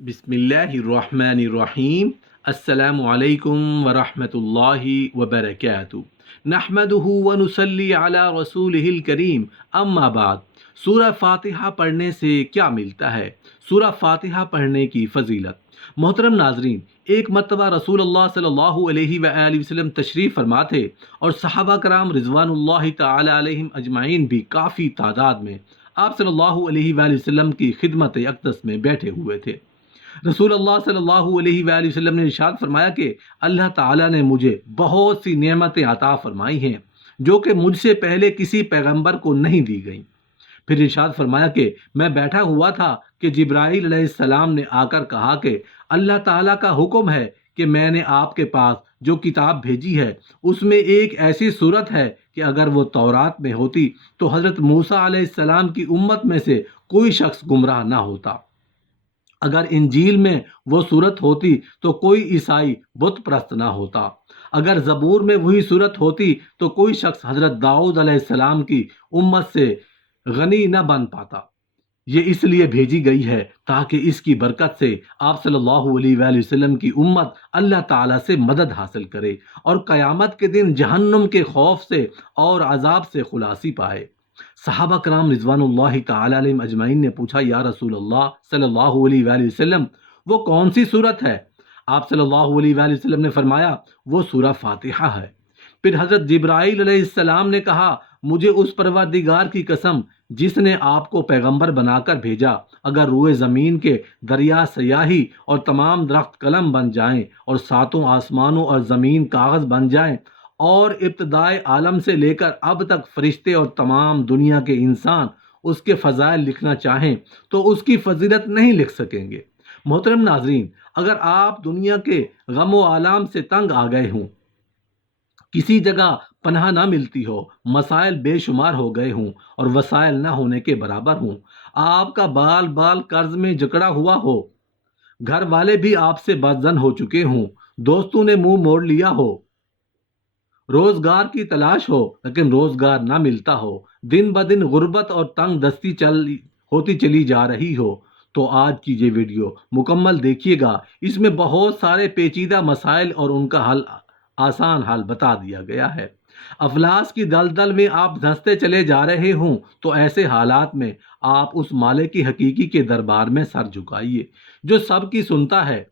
بسم اللہ الرحمن الرحیم۔ السلام علیکم ورحمۃ اللہ وبرکاتہ۔ نحمدہ ونصلی علی رسولہ الکریم، اما بعد۔ سورہ فاتحہ پڑھنے سے کیا ملتا ہے؟ سورہ فاتحہ پڑھنے کی فضیلت۔ محترم ناظرین، ایک مرتبہ رسول اللہ صلی اللہ علیہ وآلہ وسلم تشریف فرما تھے اور صحابہ کرام رضوان اللہ تعالی علیہم اجمعین بھی کافی تعداد میں آپ صلی اللہ علیہ وآلہ وسلم کی خدمت اقدس میں بیٹھے ہوئے تھے۔ رسول اللہ صلی اللہ علیہ وآلہ وسلم نے ارشاد فرمایا کہ اللہ تعالیٰ نے مجھے بہت سی نعمتیں عطا فرمائی ہیں جو کہ مجھ سے پہلے کسی پیغمبر کو نہیں دی گئیں۔ پھر ارشاد فرمایا کہ میں بیٹھا ہوا تھا کہ جبرائیل علیہ السلام نے آ کر کہا کہ اللہ تعالیٰ کا حکم ہے کہ میں نے آپ کے پاس جو کتاب بھیجی ہے اس میں ایک ایسی صورت ہے کہ اگر وہ تورات میں ہوتی تو حضرت موسیٰ علیہ السلام کی امت میں سے کوئی شخص گمراہ نہ ہوتا، اگر انجیل میں وہ صورت ہوتی تو کوئی عیسائی بت پرست نہ ہوتا، اگر زبور میں وہی صورت ہوتی تو کوئی شخص حضرت داؤد علیہ السلام کی امت سے غنی نہ بن پاتا۔ یہ اس لیے بھیجی گئی ہے تاکہ اس کی برکت سے آپ صلی اللہ علیہ وآلہ وسلم کی امت اللہ تعالیٰ سے مدد حاصل کرے اور قیامت کے دن جہنم کے خوف سے اور عذاب سے خلاصی پائے۔ صحابہ کرام رضوان اللہ تعالی علیہم اجمعین نے پوچھا، یا رسول اللہ صلی اللہ علیہ وآلہ وسلم، وہ کون سی صورت ہے؟ آپ صلی اللہ علیہ وآلہ وسلم نے فرمایا، وہ سورہ فاتحہ ہے۔ پھر حضرت جبرائیل علیہ السلام نے کہا، مجھے اس پروردگار کی قسم جس نے آپ کو پیغمبر بنا کر بھیجا، اگر روئے زمین کے دریا سیاہی اور تمام درخت قلم بن جائیں اور ساتوں آسمانوں اور زمین کاغذ بن جائیں اور ابتدائے عالم سے لے کر اب تک فرشتے اور تمام دنیا کے انسان اس کے فضائل لکھنا چاہیں تو اس کی فضیلت نہیں لکھ سکیں گے۔ محترم ناظرین، اگر آپ دنیا کے غم و آلام سے تنگ آ گئے ہوں، کسی جگہ پناہ نہ ملتی ہو، مسائل بے شمار ہو گئے ہوں اور وسائل نہ ہونے کے برابر ہوں، آپ کا بال بال قرض میں جکڑا ہوا ہو، گھر والے بھی آپ سے بدظن ہو چکے ہوں، دوستوں نے منہ موڑ لیا ہو، روزگار کی تلاش ہو لیکن روزگار نہ ملتا ہو، دن بدن غربت اور تنگ دستی ہوتی چلی جا رہی ہو، تو آج کی یہ ویڈیو مکمل دیکھیے گا۔ اس میں بہت سارے پیچیدہ مسائل اور ان کا آسان حل بتا دیا گیا ہے۔ افلاس کی دلدل میں آپ دھنستے چلے جا رہے ہوں تو ایسے حالات میں آپ اس مالک کی حقیقی کے دربار میں سر جھکائیے جو سب کی سنتا ہے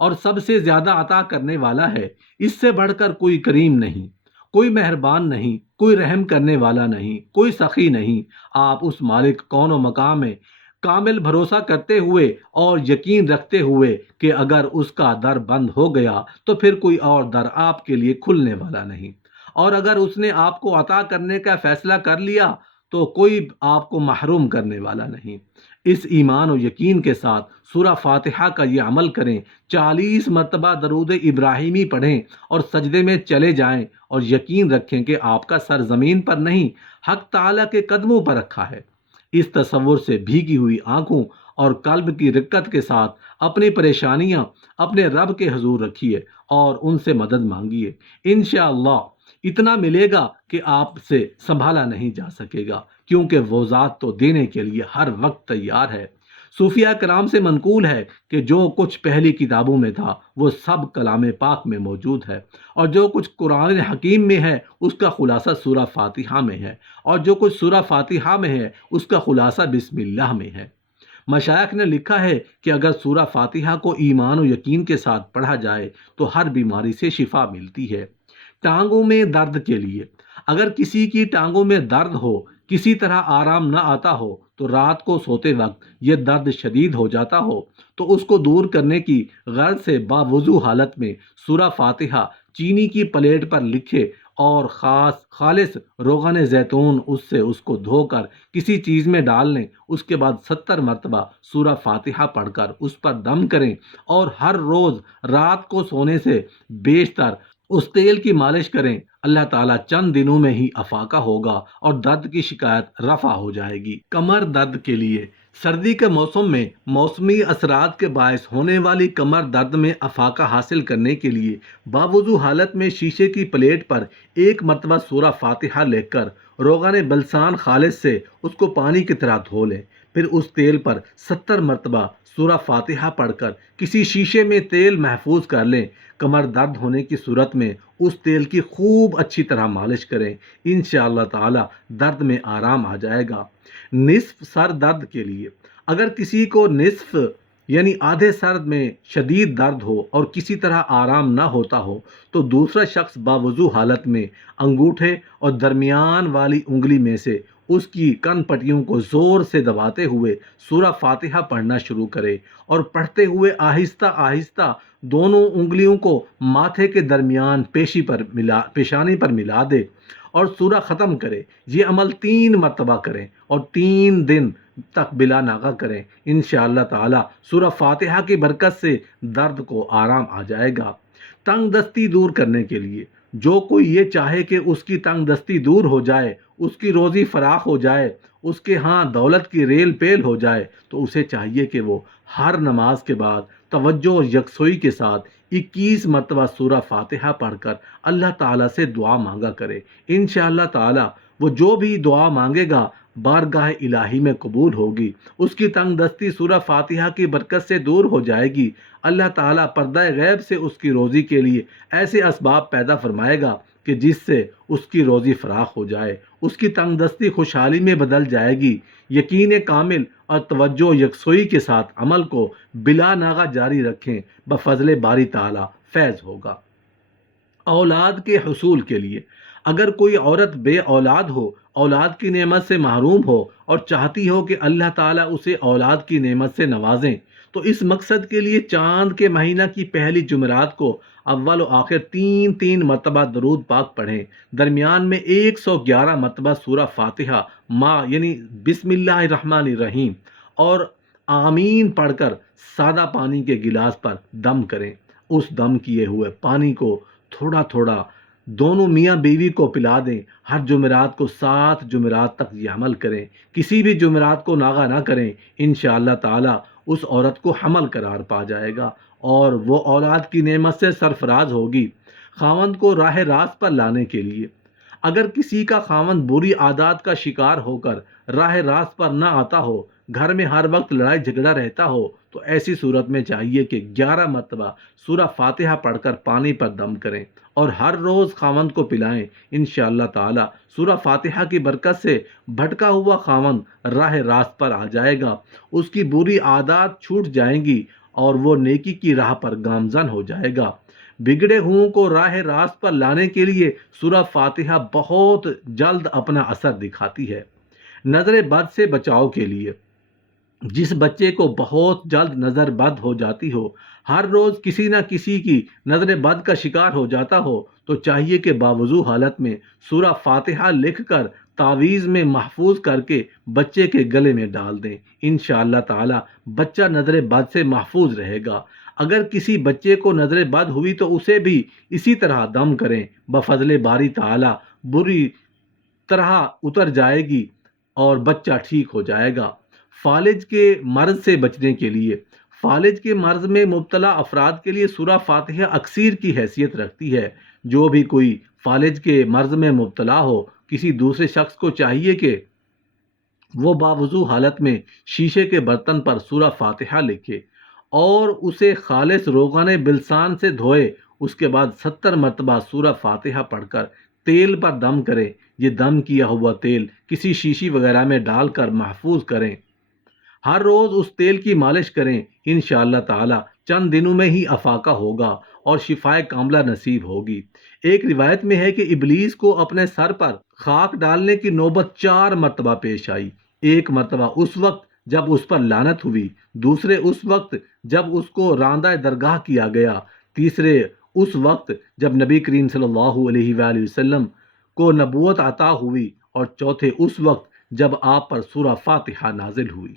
اور سب سے زیادہ عطا کرنے والا ہے۔ اس سے بڑھ کر کوئی کریم نہیں، کوئی مہربان نہیں، کوئی رحم کرنے والا نہیں، کوئی سخی نہیں۔ آپ اس مالک کون و مقام میں کامل بھروسہ کرتے ہوئے اور یقین رکھتے ہوئے کہ اگر اس کا در بند ہو گیا تو پھر کوئی اور در آپ کے لیے کھلنے والا نہیں، اور اگر اس نے آپ کو عطا کرنے کا فیصلہ کر لیا تو کوئی آپ کو محروم کرنے والا نہیں۔ اس ایمان و یقین کے ساتھ سورہ فاتحہ کا یہ عمل کریں، 40 مرتبہ درود ابراہیمی پڑھیں اور سجدے میں چلے جائیں اور یقین رکھیں کہ آپ کا سر زمین پر نہیں، حق تعالیٰ کے قدموں پر رکھا ہے۔ اس تصور سے بھیگی ہوئی آنکھوں اور قلب کی رقت کے ساتھ اپنی پریشانیاں اپنے رب کے حضور رکھیے اور ان سے مدد مانگیے۔ انشاءاللہ اتنا ملے گا کہ آپ سے سنبھالا نہیں جا سکے گا، کیونکہ وہ ذات تو دینے کے لیے ہر وقت تیار ہے۔ صوفیہ کرام سے منقول ہے کہ جو کچھ پہلی کتابوں میں تھا وہ سب کلام پاک میں موجود ہے، اور جو کچھ قرآن حکیم میں ہے اس کا خلاصہ سورہ فاتحہ میں ہے، اور جو کچھ سورہ فاتحہ میں ہے اس کا خلاصہ بسم اللہ میں ہے۔ مشائخ نے لکھا ہے کہ اگر سورہ فاتحہ کو ایمان و یقین کے ساتھ پڑھا جائے تو ہر بیماری سے شفا ملتی ہے۔ ٹانگوں میں درد کے لیے، اگر کسی کی ٹانگوں میں درد ہو، کسی طرح آرام نہ آتا ہو تو رات کو سوتے وقت یہ درد شدید ہو جاتا ہو تو اس کو دور کرنے کی غرض سے باوضو حالت میں سورہ فاتحہ چینی کی پلیٹ پر لکھے اور خالص روغن زیتون اس کو دھو کر کسی چیز میں ڈال لیں، اس کے بعد 70 مرتبہ سورہ فاتحہ پڑھ کر اس پر دم کریں اور ہر روز رات کو سونے سے بیشتر اس تیل کی مالش کریں۔ اللہ تعالیٰ چند دنوں میں ہی افاقہ ہوگا اور درد کی شکایت رفع ہو جائے گی۔ کمر درد کے لیے، سردی کے موسم میں موسمی اثرات کے باعث ہونے والی کمر درد میں افاقہ حاصل کرنے کے لیے باوضو حالت میں شیشے کی پلیٹ پر 1 مرتبہ سورہ فاتحہ لکھ کر روغن بلسان خالص سے اس کو پانی کی طرح دھو لیں، پھر اس تیل پر 70 مرتبہ سورہ فاتحہ پڑھ کر کسی شیشے میں تیل محفوظ کر لیں۔ کمر درد ہونے کی صورت میں اس تیل کی خوب اچھی طرح مالش کریں، انشاءاللہ تعالی درد میں آرام آ جائے گا۔ نصف سر درد کے لیے، اگر کسی کو نصف یعنی آدھے سر میں شدید درد ہو اور کسی طرح آرام نہ ہوتا ہو تو دوسرا شخص باوضو حالت میں انگوٹھے اور درمیان والی انگلی میں سے اس کی کن پٹیوں کو زور سے دباتے ہوئے سورہ فاتحہ پڑھنا شروع کرے اور پڑھتے ہوئے آہستہ آہستہ دونوں انگلیوں کو ماتھے کے درمیان پیشانی پر ملا دے اور سورہ ختم کرے۔ یہ عمل 3 مرتبہ کریں اور 3 دن تک بلا ناغہ کریں، انشاءاللہ تعالی سورہ فاتحہ کی برکت سے درد کو آرام آ جائے گا۔ تنگ دستی دور کرنے کے لیے، جو کوئی یہ چاہے کہ اس کی تنگ دستی دور ہو جائے، اس کی روزی فراخ ہو جائے، اس کے ہاں دولت کی ریل پیل ہو جائے، تو اسے چاہیے کہ وہ ہر نماز کے بعد توجہ اور یکسوئی کے ساتھ 21 مرتبہ سورہ فاتحہ پڑھ کر اللہ تعالیٰ سے دعا مانگا کرے۔ انشاءاللہ تعالی وہ جو بھی دعا مانگے گا بارگاہ الہی میں قبول ہوگی، اس کی تنگ دستی سورہ فاتحہ کی برکت سے دور ہو جائے گی۔ اللہ تعالیٰ پردہ غیب سے اس کی روزی کے لیے ایسے اسباب پیدا فرمائے گا کہ جس سے اس کی روزی فراخ ہو جائے، اس کی تنگ دستی خوشحالی میں بدل جائے گی۔ یقین کامل اور توجہ یکسوئی کے ساتھ عمل کو بلا ناغہ جاری رکھیں، بفضل باری تعالیٰ فیض ہوگا۔ اولاد کے حصول کے لیے، اگر کوئی عورت بے اولاد ہو، اولاد کی نعمت سے محروم ہو اور چاہتی ہو کہ اللہ تعالیٰ اسے اولاد کی نعمت سے نوازیں، تو اس مقصد کے لیے چاند کے مہینہ کی پہلی جمعرات کو اول و آخر 3 مرتبہ درود پاک پڑھیں، درمیان میں 111 مرتبہ سورہ فاتحہ یعنی بسم اللہ الرحمن الرحیم اور آمین پڑھ کر سادہ پانی کے گلاس پر دم کریں۔ اس دم کیے ہوئے پانی کو تھوڑا تھوڑا دونوں میاں بیوی کو پلا دیں۔ ہر جمعرات کو 7 جمعرات تک یہ عمل کریں، کسی بھی جمعرات کو ناغہ نہ کریں، انشاءاللہ تعالی اس عورت کو حمل قرار پا جائے گا اور وہ اولاد کی نعمت سے سرفراز ہوگی۔ خاوند کو راہ راست پر لانے کے لیے، اگر کسی کا خاوند بری عادات کا شکار ہو کر راہ راست پر نہ آتا ہو، گھر میں ہر وقت لڑائی جھگڑا رہتا ہو، تو ایسی صورت میں چاہیے کہ 11 مرتبہ سورہ فاتحہ پڑھ کر پانی پر دم کریں اور ہر روز خاوند کو پلائیں۔ انشاءاللہ تعالی سورہ فاتحہ کی برکت سے بھٹکا ہوا خاوند راہ راست پر آ جائے گا، اس کی بری عادات چھوٹ جائیں گی اور وہ نیکی کی راہ پر گامزن ہو جائے گا۔ بگڑے ہوں کو راہ راست پر لانے کے لیے سورہ فاتحہ بہت جلد اپنا اثر دکھاتی ہے۔ نظر بد سے بچاؤ کے لیے، جس بچے کو بہت جلد نظر بد ہو جاتی ہو، ہر روز کسی نہ کسی کی نظر بد کا شکار ہو جاتا ہو، تو چاہیے کہ باوضو حالت میں سورہ فاتحہ لکھ کر تعویذ میں محفوظ کر کے بچے کے گلے میں ڈال دیں، انشاءاللہ تعالی بچہ نظر بد سے محفوظ رہے گا۔ اگر کسی بچے کو نظر بد ہوئی تو اسے بھی اسی طرح دم کریں، بفضل باری تعالی بری طرح اتر جائے گی اور بچہ ٹھیک ہو جائے گا۔ فالج کے مرض سے بچنے کے لیے، فالج کے مرض میں مبتلا افراد کے لیے سورہ فاتحہ اکسیر کی حیثیت رکھتی ہے۔ جو بھی کوئی فالج کے مرض میں مبتلا ہو، کسی دوسرے شخص کو چاہیے کہ وہ باوضو حالت میں شیشے کے برتن پر سورہ فاتحہ لکھے اور اسے خالص روغن بلسان سے دھوئے، اس کے بعد 70 مرتبہ سورہ فاتحہ پڑھ کر تیل پر دم کرے۔ یہ دم کیا ہوا تیل کسی شیشی وغیرہ میں ڈال کر محفوظ کریں، ہر روز اس تیل کی مالش کریں، انشاءاللہ تعالی چند دنوں میں ہی افاقہ ہوگا اور شفائے کاملہ نصیب ہوگی۔ ایک روایت میں ہے کہ ابلیس کو اپنے سر پر خاک ڈالنے کی نوبت 4 مرتبہ پیش آئی، ایک مرتبہ اس وقت جب اس پر لعنت ہوئی، دوسرے اس وقت جب اس کو راندہ درگاہ کیا گیا، تیسرے اس وقت جب نبی کریم صلی اللہ علیہ وآلہ وسلم کو نبوت عطا ہوئی، اور چوتھے اس وقت جب آپ پر سورہ فاتحہ نازل ہوئی۔